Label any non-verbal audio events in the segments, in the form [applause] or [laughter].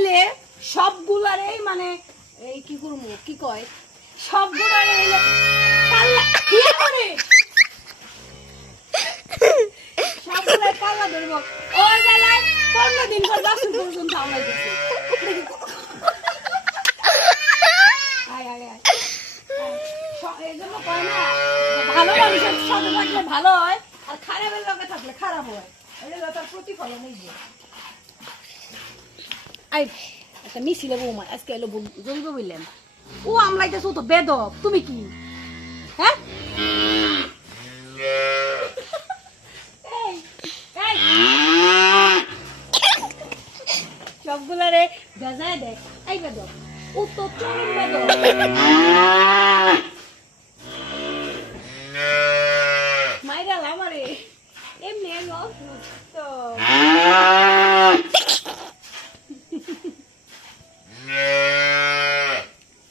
আমলাইলে সবগুলারে মানে এই কি করব, কি কয়? সবগুলারে পাল্লা, কি করে? সবগুলাই পাল্লা ওই বেলায় পনেরো দিন পর দশ পর্যন্ত এই কয় না ভালো হয়, আর খারাপের লগে থাকলে খারাপ হয়। এটা তার প্রতিফলন, এই যে। আই, একটা মিছিলে আজকে এলো জলব বললেন। ও আমলাইতেছো তো বেদব, তুমি কি? হ্যাঁ। সবগুলারে এই। বেদব, ও তো চরম বেদব। মাইরাল আমারে এমনি আমি অসুস্থ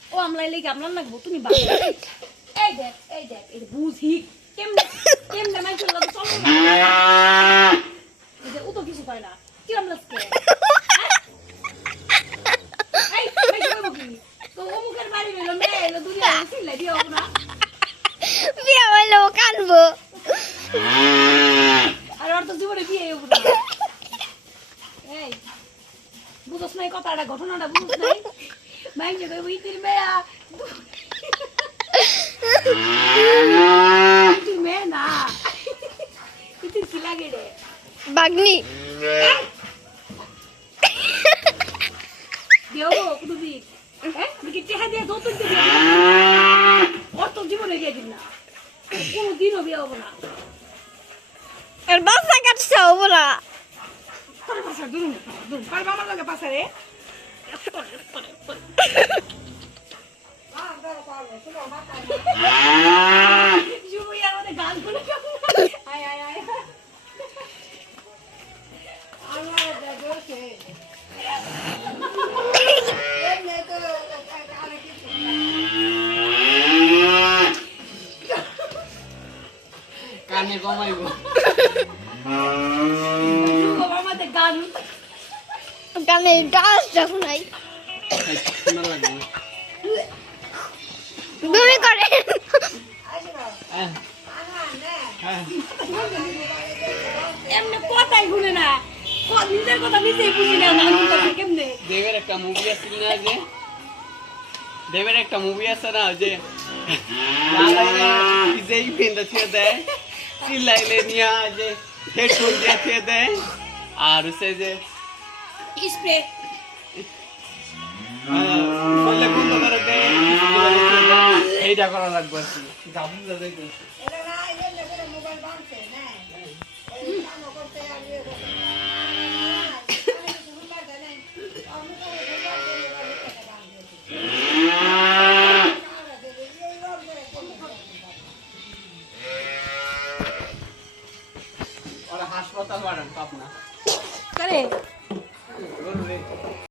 ও লেগে লাগবো? তুমি এই দেখ এই দেখ এই বুঝি। কেমনে কেমনে মাইকেল লাগে চলো না? ও তো কিছু পায় না। কি আমলাসকে এই মাইকেল লাগবো কি তো অমুকের বাড়ি গেল মেয়ে এলো দুনিয়া সিলাই দিও না। বিয়া হইল কানবো। আর ওর তো জীবনে বিয়ে হইব না। এই বুঝোস নাই কথাটা ঘটনাটা বুঝোস নাই বাগনি আর বাসা কাটছে হব না পারবা আমার লগে পাশা রে কানে কমাইব। [laughs] আমাদের গান কানে ডাস যখন নাই শোনা লাগবে তুমি করে এমনি কথাই শুনে না। ক- নিজের কথা নিজেই বুঝি না গান কেমনে? দেবের একটা মুভি আছিল না যে? দেবের একটা মুভি আছে না যে? যেই পেন্দা ছেড়ে দেয় চিল্লাইলে নিয়ে যে হেডফোন দিয়ে ছেড়ে দেয়। আর হচ্ছে যে স্প্রে। এইটা করা লাগবে আর কি। দাবুন দাদাই করছে হাসপাতাল বাড়ান পাবনা।